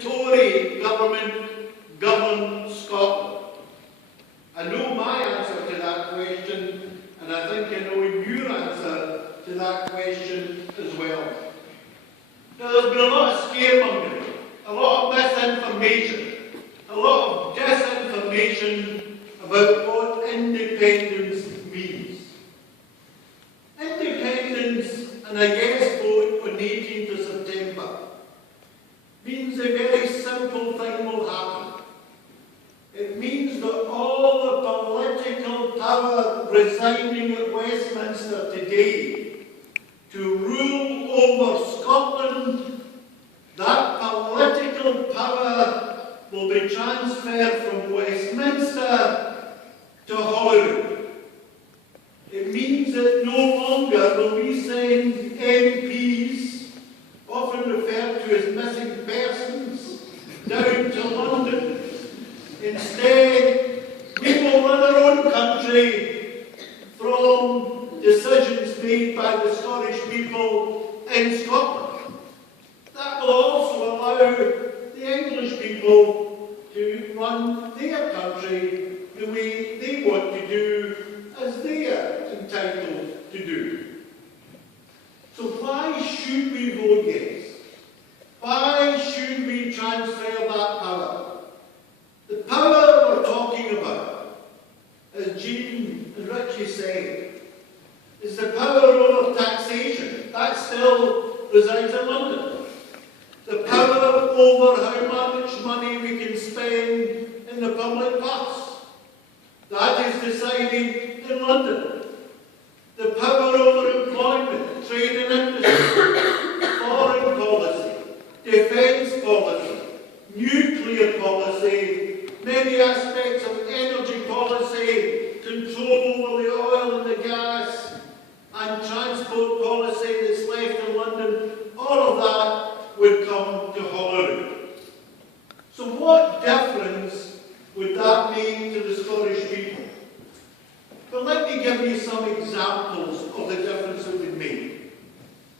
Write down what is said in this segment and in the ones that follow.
Tory government govern Scotland? I know my answer to that question, and I think I know your answer to that question as well. Now, there's been a lot of scaremongering, a lot of misinformation, a lot of disinformation about what independence means. Independence and a yes vote on the 18th of September means a very simple thing will happen. It means that all the political power residing at Westminster today to rule over Scotland, that political power will be transferred from Westminster to Holyrood. It means that no longer will we send MPs, often referred to as missing persons, down to London. Instead, we will run our own country from decisions made by the Scottish people in Scotland. That will also allow the English people to run their country the way they want to do, as they are entitled to do. So why should we vote yes? Why should we transfer that power? The power we're talking about, as Jeanne and Richie say, is the power over taxation. That still resides in London. The power over how much money we can spend in the public purse. That is decided in London. The power over employment, trade and industry, foreign policy, defence policy, nuclear policy, many aspects of energy policy, control over the oil and the gas, and transport policy that's left in London, all of that would come to Holyrood. So what difference would that make to the Scottish people? But let me give you some examples of the difference it would make.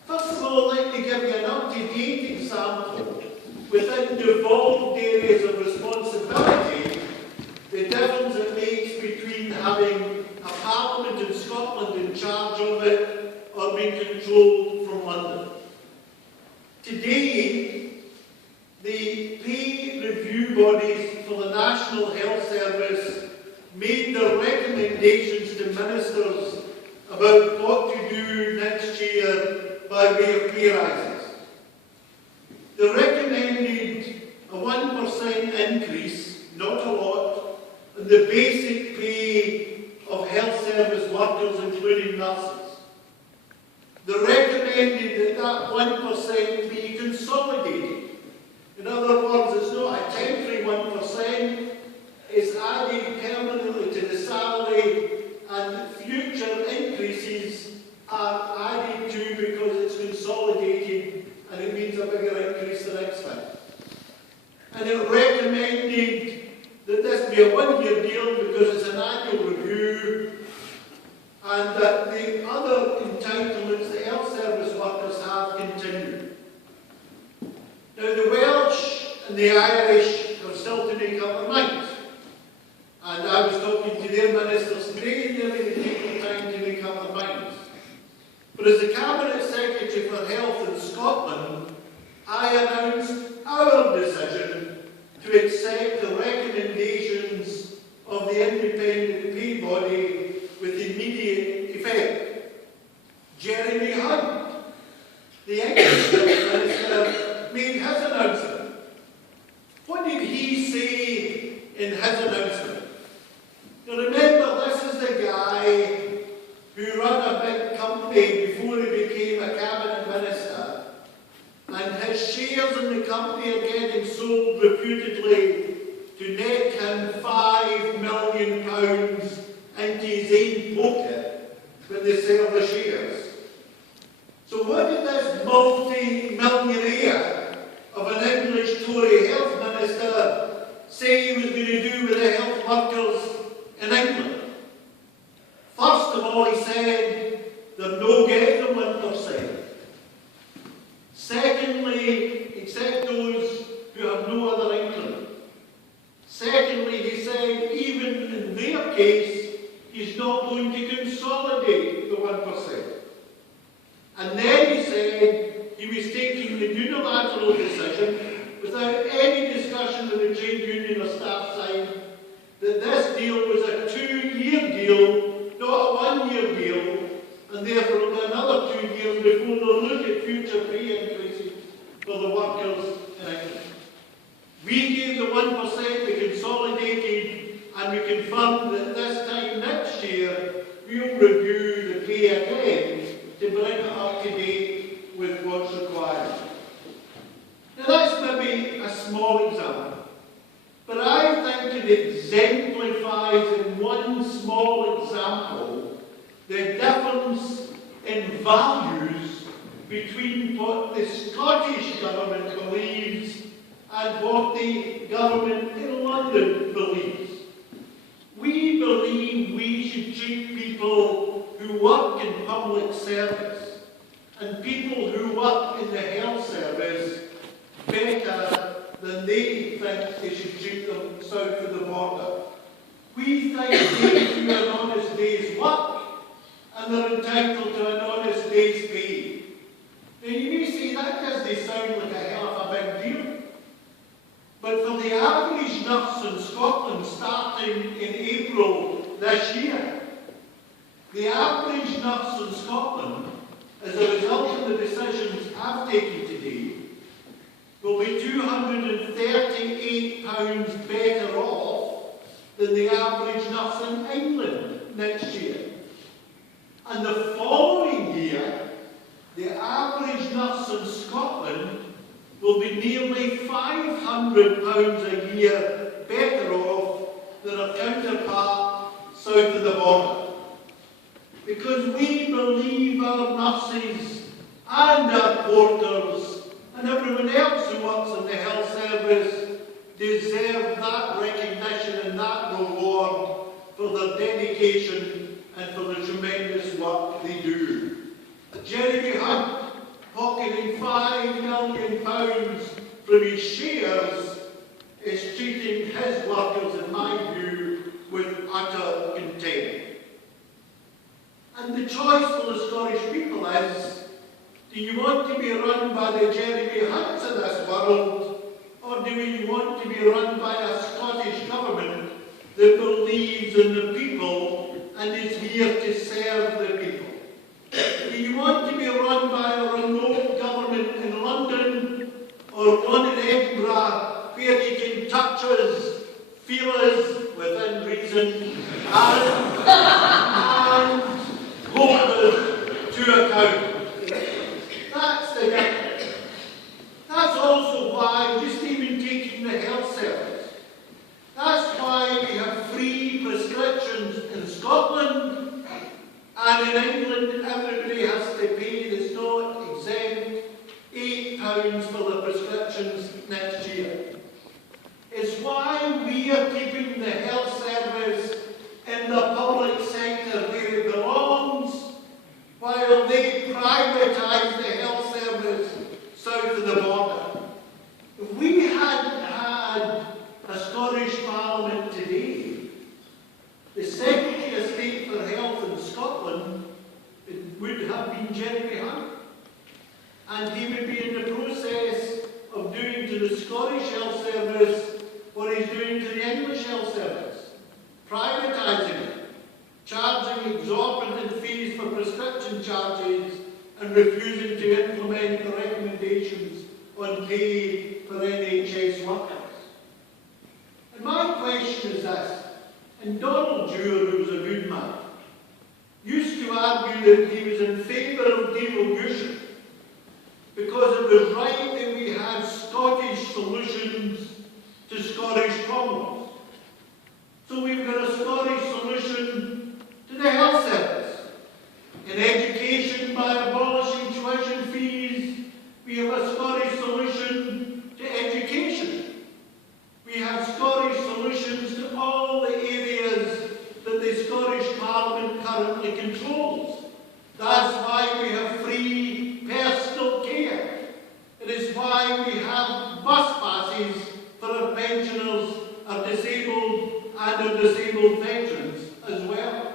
First of all, let me give you an up-to-date example within devolved areas of responsibility, the difference it makes between having a parliament in Scotland in charge of it or being controlled from London. Today, the pay review bodies for the National Health Service made their recommendations to ministers about what to do next year by way of pay rises. They recommended a 1% increase, not a lot, in the basic pay of health service workers, including nurses. They recommended that 1% be consolidated. In other words, it's not a temporary 1%, it's added permanently to the salary, and future increases are added to because it's consolidated and it means a bigger increase the next time. And it recommended that this be a one-year deal because it's an annual review, and that the other entitlements the health service workers have continue. Now, the Welsh and the Irish have still to make up their minds. And I was talking to their ministers today, and they're going to take the time to make up their minds. But as the Cabinet Secretary for Health in Scotland, I announced our decision to accept the recommendations of the independent pay body with immediate effect. Jeremy Hunt, the English Minister, made his announcement. What did he say in his announcement? Now remember, this is the guy who ran a big company before he became a cabinet minister, and his shares in the company are getting sold reputedly to net him £5 million into his own pocket when they sell the shares. So what did this multi-millionaire of an English Tory health minister say he was going to do with the health workers in England? First of all, he said they're no getting the 1%. Secondly, except those who have no the trade union or staff signed, that this deal was a 2-year deal, not a 1-year deal, and therefore it'll be another 2 years before they'll look at future pay increases for the workers in England. We gave the 1%, we consolidated, and we confirmed that this time next year we'll review the pay again to bring it up to date with what's required. Now that's maybe a small example, but I think it exemplifies in one small example the difference in values between what the Scottish Government believes and what the government in London believes. We believe we should treat people who work in public service and people who work in the health service better than they think they should treat them south of the border. We think they do an honest day's work and they're entitled to an honest day's pay. Now you may say that doesn't sound like a hell of a big deal. But for the average nurse in Scotland starting in April this year, the average nurse in Scotland, as a result of the decisions I've taken today, will be £238 better off than the average nurse in England next year. And the following year, the average nurse in Scotland will be nearly £500 a year better off than a counterpart south of the border. Because we believe our nurses and our porters and everyone else who works in the health service deserve that recognition and that reward for their dedication and for the tremendous work they do. Jeremy Hunt, pocketing £5 million from his shares, is treating his workers, in my view, with utter contempt. And the choice for the Scottish people is, do you want to be run by the Jeremy Hunts of this world, or do you want to be run by a Scottish government that believes in the people and is here to serve the people? Do you want to be run by a remote government in London, or one in Edinburgh where you can touch us, feel us within reason, and hold us to account? That's the difference. That's also why, just even taking the health service, that's why we have free prescriptions in Scotland, and in England everybody has to pay, that's not exempt, £8 for the prescriptions next year. It's why we are keeping the health service in the public sector where it belongs, while they privatise the health service south of the border. If we hadn't had a Scottish Parliament today, the Secretary of State for Health in Scotland would have been Jeremy Hunt. And he would be in the process of doing to the Scottish health service what he's doing to the English health service, privatising it, charging exorbitant fees for prescription charges and refusing to implement the recommendations on pay for NHS workers. And my question is this, and Donald Dewar, who was a good man, used to argue that he was in favour of devolution because it was right that we had Scottish solutions to Scottish problems. So we've got a Scottish solution to the health service. In education, by abolishing tuition fees, we have a Scottish solution to education. We have Scottish solutions to all the areas that the Scottish Parliament currently controls. That's why we have free personal care. It is why we have bus passes for our pensioners, our disabled and our disabled veterans as well.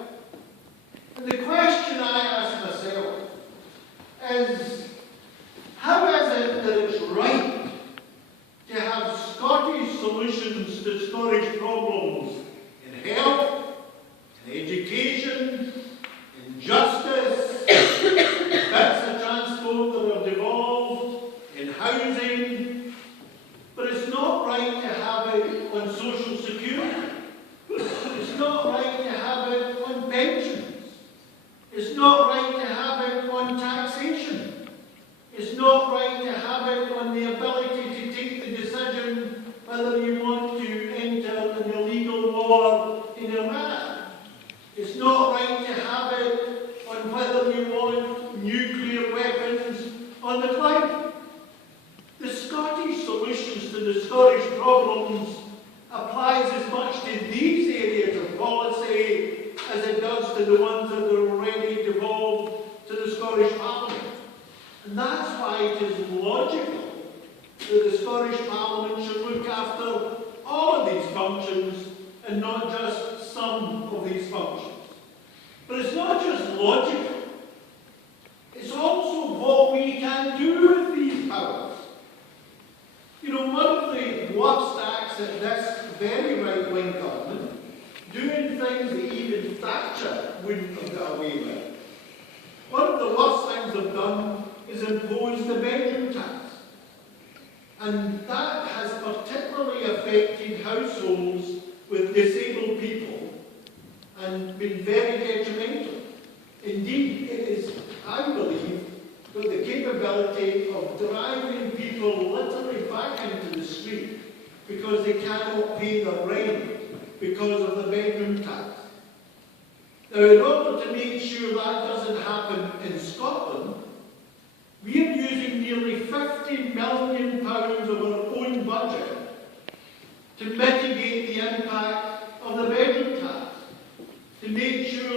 And the question I ask myself is, how is it that it's right to have Scottish solutions to Scottish problems in health, in education, in justice, bits of transport that have devolved, in housing, but it's not right to have it on social security. It's not right to have it on pensions. It's not right to have it on taxation. It's not right to have it on the ability to take the decision whether you want to enter an illegal war in Iran. It's not right to have it on whether you want nuclear weapons on the climate. The Scottish solutions to the Scottish problems applies as much to these areas of policy as it does to the ones that are already devolved to the Scottish Parliament. And that's why it is logical that the Scottish Parliament should look after all of these functions and not just some of these functions. But it's not just logical, it's also what we can do with these powers. You know, one of the worst acts at this very right-wing government, doing things that even Thatcher wouldn't have got away with, one of the worst things they've done is impose the bedroom tax. And that has particularly affected households with disabled people and been very detrimental. Indeed, it is, I believe, got the capability of driving people literally back into the street because they cannot pay their rent because of the bedroom tax. Now, in order to make sure that doesn't happen in Scotland, we are using nearly £50 million of our own budget to mitigate the impact of the bedroom tax, to make sure